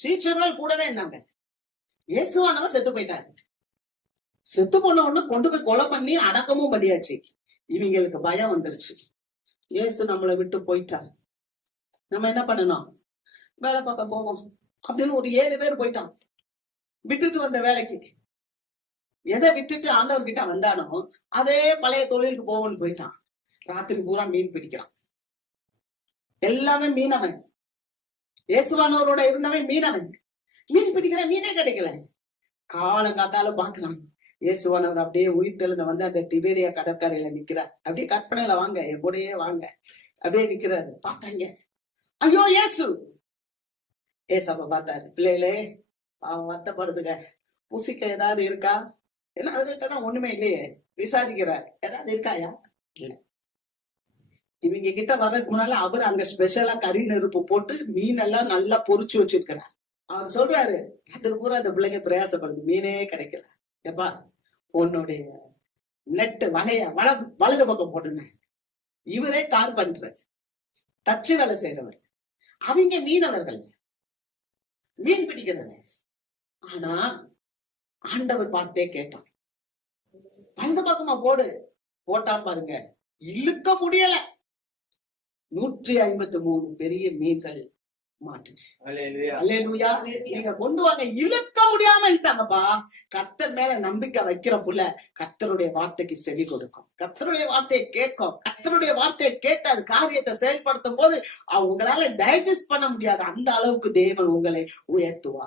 சீஷர்கள் கூடவே இருந்தாங்க. இயேசுவானவர் செத்து போயிட்டாரு. செத்து போன உடனே கொண்டு போய் கொலை பண்ணி அடக்கமும் பண்ணியாச்சு. இவங்களுக்கு பயம் வந்துருச்சு. இயேசு நம்மளை விட்டு போயிட்டார், நம்ம என்ன பண்ணணும்? வேலை பார்க்க போவோம் அப்படின்னு ஒரு 7 பேர் போயிட்டான். விட்டுட்டு வந்த வேலைக்கு எதை விட்டுட்டு ஆண்டவர்கிட்ட வந்தானோ அதே பழைய தொழிலுக்கு போவோம்னு போயிட்டான். ராத்திரி பூரா மீன் பிடிக்கிறான். எல்லாமே மீனவன். இயேசுவானவரோட இருந்தவன் மீனவன். மீன் பிடிக்கிற மீனே கிடைக்கல. காலங்காத்தால பாக்குறான். இயேசுவானவர் அப்படியே உயிர்த்தெழுந்த வந்து அந்த திபேரியா கடற்கரையில நிக்கிறார். அப்படியே கற்பனையில வாங்க, என் கூடயே வாங்க. அப்படியே நிக்கிறாரு. பார்த்தாங்க, ஐயோ இயேசு. ஏசாப்ப பார்த்தாரு. பிள்ளைகளே அவன் வருத்தப்படுதுங்க, புசிக்க ஏதாவது இருக்கா? ஏன்னா அதுகிட்டதான் ஒண்ணுமே இல்லையே. விசாரிக்கிறார், ஏதாவது இருக்காயா? இல்ல. இவங்க கிட்ட வர்றதுக்கு முன்னால அவர் அங்க ஸ்பெஷலா கறி நெருப்பு போட்டு மீன் எல்லாம் நல்லா பொரிச்சு வச்சிருக்கிறார். அவர் சொல்றாரு, அது பூரா அந்த பிள்ளைங்க பிரயாசப்படுது, மீனே கிடைக்கல. எப்பா உன்னுடைய நெட்டு வலைய வலது பக்கம் போட்டுன. இவரே கார்பெண்டர், தச்சு வேலை செய்யறவர். அவங்க மீனவர்கள், மீன் பிடிக்கிறது. ஆனா ஆண்டவர் பார்த்தே கேட்டான், வலது பக்கமா போடு. போட்டான் பாருங்க, இழுக்க முடியல. 153 பெரிய மீன்கள் மாட்டுச்சு. அல்லேலூயா. நீங்க கொண்டு வாங்க. இழுக்க முடியாம இழுத்தாங்கப்பா. கர்த்தர் மேல நம்பிக்கை வைக்கிற புள்ள கர்த்தருடைய வார்த்தைக்கு செவி கொடுக்கும், கர்த்தருடைய வார்த்தையை கேட்கும். கர்த்தருடைய வார்த்தையை கேட்டு அது காரியத்தை செயல்படுத்தும் போது உங்களால டைஜஸ்ட் பண்ண முடியாது. அந்த அளவுக்கு தேவன் உங்களை உயர்த்துவா.